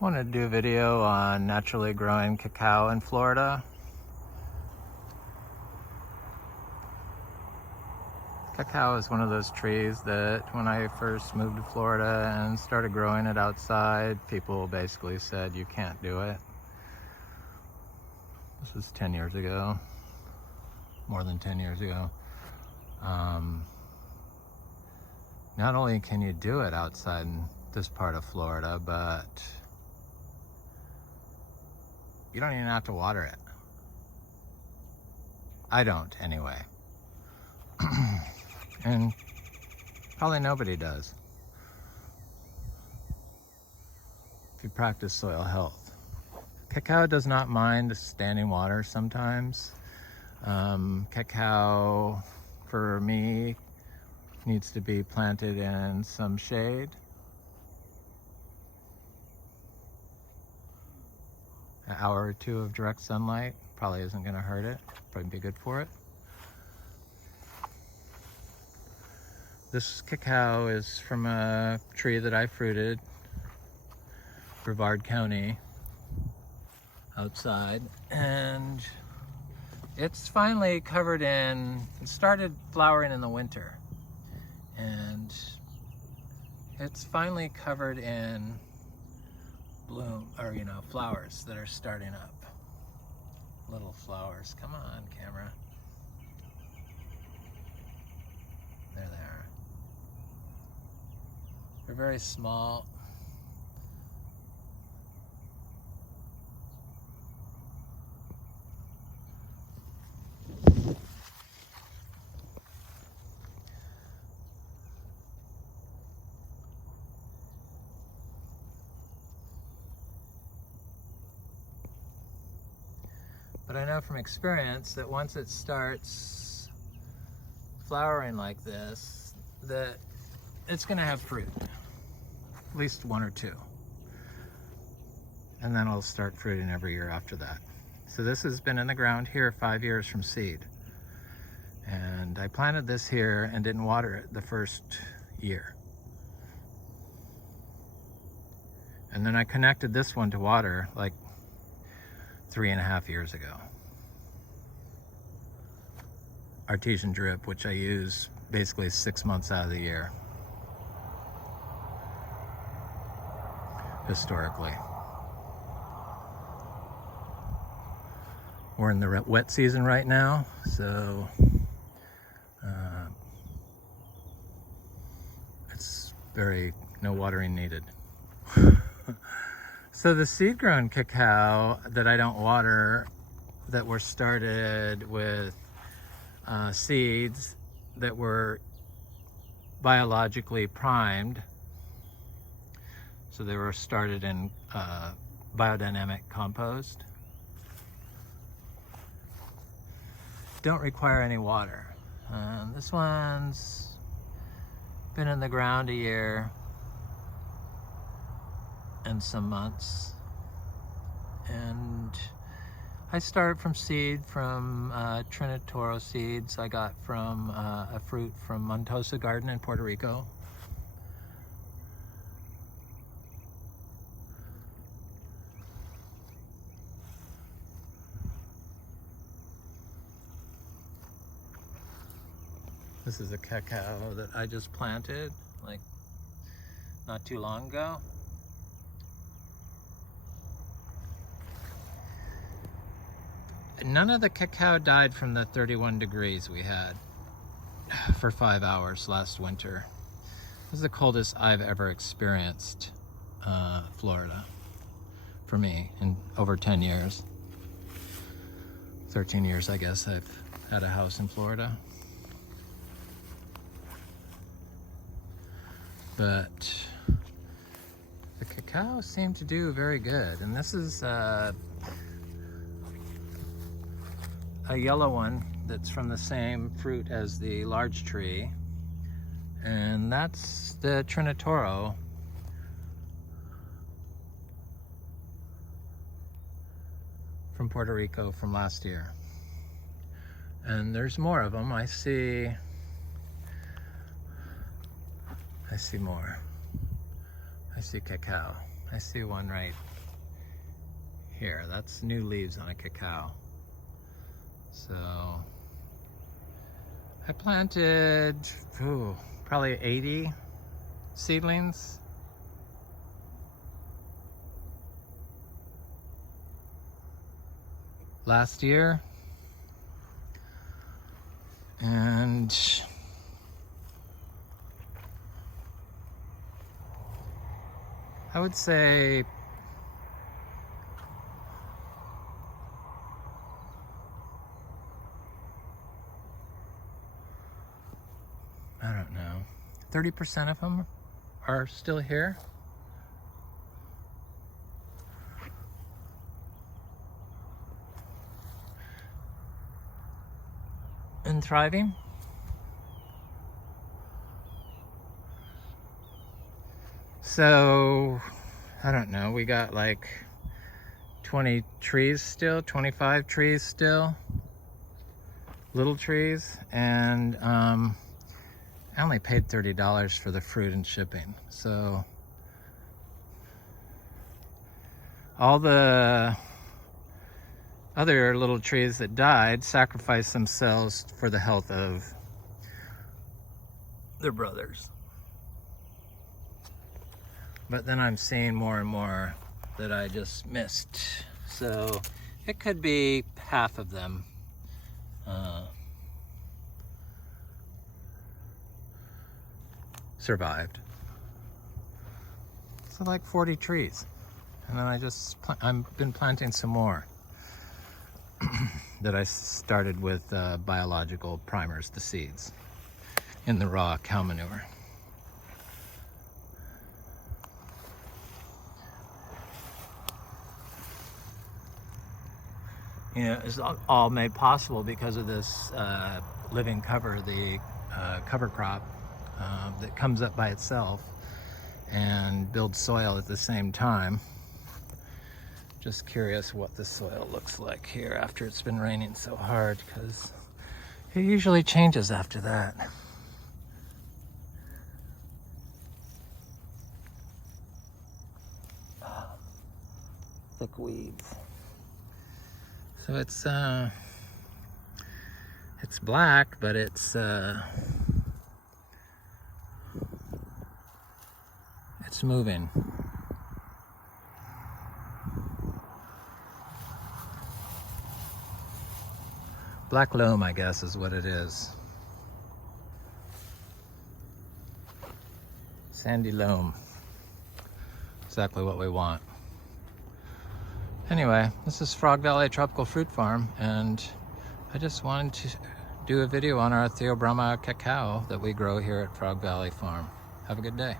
Wanted to do a video on naturally growing cacao in Florida. Cacao is one of those trees that when I first moved to Florida and started growing it outside, people basically said you can't do it. This was 10 years ago, more than 10 years ago. Not only can you do it outside in this part of Florida, but you don't even have to water it. I don't, anyway. And probably nobody does if you practice soil health. Cacao does not mind standing water sometimes. Cacao, for me, needs to be planted in some shade. An hour or two of direct sunlight probably isn't going to hurt it, probably be good for it. This cacao is from a tree that I fruited, Brevard County, outside, and it's finally covered in, it started flowering in the winter, and it's finally covered in bloom, or flowers that are starting up. Little flowers, come on camera. There they are. They're very small. But I know from experience that once it starts flowering like this, that it's going to have fruit, at least one or two. And then it'll start fruiting every year after that. So this has been in the ground here 5 years from seed. And I planted this here and didn't water it the first year. And then I connected this one to water like 3.5 years ago. Artesian drip, which I use basically 6 months out of the year, historically. We're in the wet season right now, so it's no watering needed. So the seed-grown cacao that I don't water, that were started with seeds that were biologically primed, so they were started in biodynamic compost, don't require any water. This one's been in the ground a year and some months, and I started from seed from Trinitoro seeds I got from a fruit from Montosa Garden in Puerto Rico. This is a cacao that I just planted like not too long ago. None of the cacao died from the 31 degrees we had for 5 hours last winter. This is the coldest I've ever experienced Florida, for me, in over 10 years. 13 years, I guess, I've had a house in Florida. But the cacao seemed to do very good. And this is a yellow one that's from the same fruit as the large tree, and that's the Trinitoro. From Puerto Rico from last year. And there's more of them. I see more. I see cacao. I see one right here. That's new leaves on a cacao. So I planted probably 80 seedlings. Last year. And I would say I don't know, 30% of them are still here. And thriving. So, I don't know, we got like 20 trees still, 25 trees still, little trees, and I only paid $30 for the fruit and shipping. So, all the other little trees that died sacrificed themselves for the health of their brothers. But then I'm seeing more and more that I just missed. So it could be half of them survived. So like 40 trees. And then I've been planting some more that I started with biological primers, the seeds, in the raw cow manure. You know, it's all made possible because of this living cover, the cover crop that comes up by itself and builds soil at the same time. Just curious what the soil looks like here after it's been raining so hard, because it usually changes after that. Thick weeds. So it's black, but it's moving. Black loam, I guess, is what it is. Sandy loam. Exactly what we want. Anyway, this is Frog Valley Tropical Fruit Farm, and I just wanted to do a video on our Theobroma cacao that we grow here at Frog Valley Farm. Have a good day.